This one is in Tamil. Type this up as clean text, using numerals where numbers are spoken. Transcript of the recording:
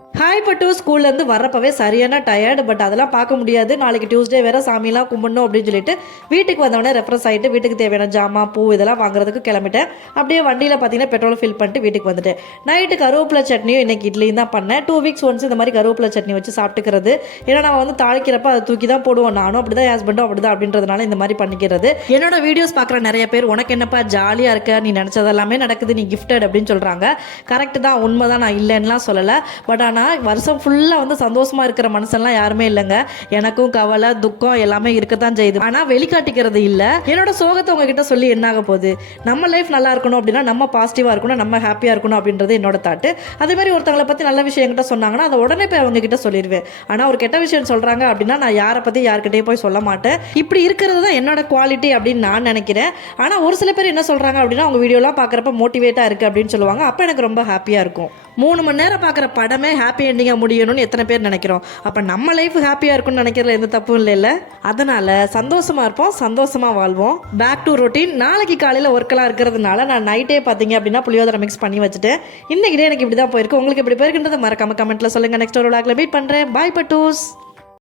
ஹாய் பட்டு ஸ்கூல்லேருந்து வரப்பவே சரியான டயர்டு. பட் அதெல்லாம் பார்க்க முடியாது. நாளைக்கு டியூஸ்டே வேறு சாமிலாம் கும்பிடணும் அப்படின்னு சொல்லிட்டு வீட்டுக்கு வந்தவொடனே ரெஃப்ரெஷ் ஆகிட்டு வீட்டுக்கு தேவையான ஜாமான் பூ இதெல்லாம் வாங்குறதுக்கு கிளம்பிட்டேன். அப்படியே வண்டியில் பார்த்தீங்கன்னா பெட்ரோல் ஃபில் பண்ணிட்டு வீட்டுக்கு வந்துட்டேன். நைட்டு கருவேப்பிலை சட்னியும் இன்றைக்கி இட்லியும் தான் பண்ணேன். 2 வீக்ஸ் ஒன்ஸ் இந்த மாதிரி கருவேப்பிலை சட்னி வச்சு சாப்பிட்டுக்கிறது. ஏன்னா நான் வந்து தாளிக்கிறப்ப அதை தூக்கி தான் போடுவோம். நானும் அப்படி தான், ஹஸ்பண்டும் அப்படி தான் அப்படின்றதுனால இந்த மாதிரி பண்ணிக்கிறது. என்னோட வீடியோஸ் பார்க்குற நிறைய பேர் உனக்கு என்னப்பா ஜாலியாக இருக்க, நீ நினச்சதெல்லாமே நடக்குது, நீ கிஃப்டட் அப்படின்னு சொல்கிறாங்க. கரெக்டு தான், உண்மை தான், நான் இல்லைன்னுலாம் சொல்லலை. பட் ஆனால் வருஷம் ஃபுல்லாக வந்து சந்தோஷமாக இருக்கிற மனுஷன்லாம் யாருமே இல்லைங்க. எனக்கும் கவலை துக்கம் எல்லாமே இருக்கத்தான் செய்யுது. ஆனால் வெளிக்காட்டிக்கிறது இல்லை. என்னோட சோகத்தை உங்ககிட்ட சொல்லி என்ன ஆக போகுது? நம்ம லைஃப் நல்லா இருக்கணும் அப்படின்னா நம்ம பாசிட்டிவாக இருக்கணும், நம்ம ஹாப்பியாக இருக்கணும் அப்படின்றது என்னோட தாட்டு. அதே மாதிரி ஒருத்தவங்களை பற்றி நல்ல விஷயம் என்கிட்ட சொன்னாங்கன்னா அதை உடனே போய் அவங்க கிட்ட சொல்லிடுவேன். ஆனால் ஒரு கெட்ட விஷயம் சொல்கிறாங்க அப்படின்னா நான் யாரை பற்றி யார்கிட்டயே போய் சொல்ல மாட்டேன். இப்படி இருக்கிறது தான் என்னோட குவாலிட்டி அப்படின்னு நான் நினைக்கிறேன். ஆனால் ஒரு சில பேர் என்ன சொல்கிறாங்க அப்படின்னா அவங்க வீடியோலாம் பார்க்குறப்ப மோட்டிவேட்டாக இருக்குது அப்படின்னு சொல்லுவாங்க. அப்போ எனக்கு ரொம்ப ஹாப்பியாக இருக்கும். 3 மணி நேரம் பார்க்குற படமே ஹாப்பி எண்டிங்காக முடியணும்னு எத்தனை பேர் நினைக்கிறோம். அப்போ நம்ம லைஃப் ஹாப்பியாக இருக்கும்னு நினைக்கிறதுல எந்த தப்பும் இல்லைல்ல. அதனால் சந்தோஷமாக இருப்போம், சந்தோஷமாக வாழ்வோம். Back to routine. நாளைக்கு காலையில் ஒர்க்கெல்லாம் இருக்கிறதுனால நான் நைட்டே பார்த்தீங்க அப்படின்னா புளியோதரை மிக்ஸ் பண்ணி வச்சுட்டேன். இன்றைக்கி டே எனக்கு இப்படி தான் போயிருக்கு. உங்களுக்கு எப்படி போயிருக்குன்றதை மறக்காம கமெண்ட்டில் சொல்லுங்கள். நெக்ஸ்ட் ஒரு விளாக்ல மீட் பண்ணுறேன். பாய் பட்டூஸ்.